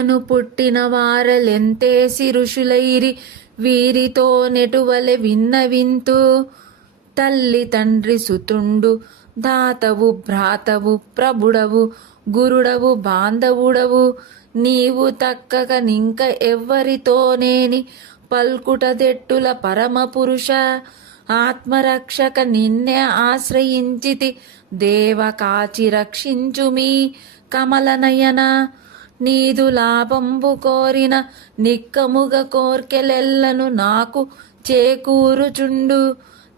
వీళ్లను పుట్టిన వారలెంతేసి ఋషులైరి వీరితో నెటువలె విన్నవింతు. తల్లి తండ్రి సుతుండు దాతవు భ్రాతవు ప్రభుడవు గురుడవు బాంధవుడవు నీవు తక్కక నింక ఎవ్వరితోనేని పల్కుటదెట్టుల పరమ పురుష. ఆత్మరక్షక నిన్నే ఆశ్రయించితి దేవ కాచి రక్షించుమీ కమలనయన. నీదు లాభంబు కోరిన నిక్కముగ కోర్కెలెల్లను నాకు చేకూరుచుండు.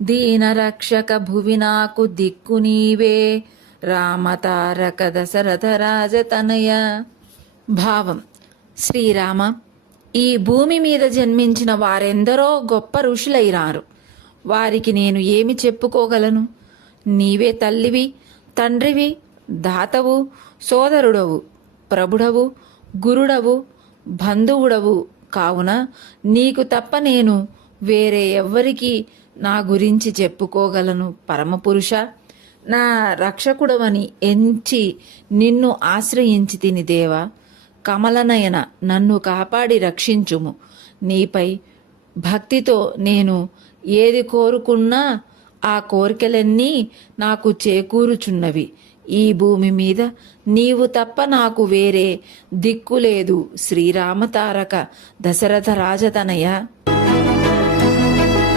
దీన రక్షక భువి నాకు దిక్కు నీవే రామతారక దశరథ రాజతనయ. భావం: శ్రీరామ, ఈ భూమి మీద జన్మించిన వారెందరో గొప్ప ఋషులైనారు. వారికి నేను ఏమి చెప్పుకోగలను? నీవే తల్లివి, తండ్రివి, దాతవు, సోదరుడవు, ప్రభుడవు, గురుడవు, బంధువుడవు కావున నీకు తప్ప నేను వేరే ఎవ్వరికీ నా గురించి చెప్పుకోగలను పరమపురుష. నా రక్షకుడవని ఎంచి నిన్ను ఆశ్రయించి తిని దేవా. కమలనయన, నన్ను కాపాడి రక్షించుము. నీపై భక్తితో నేను ఏది కోరుకున్నా ఆ కోరికలన్నీ నాకు చేకూరుచున్నవి. ఈ భూమి మీద నీవు తప్ప నాకు వేరే దిక్కులేదు శ్రీరామతారక దశరథ రాజతనయ.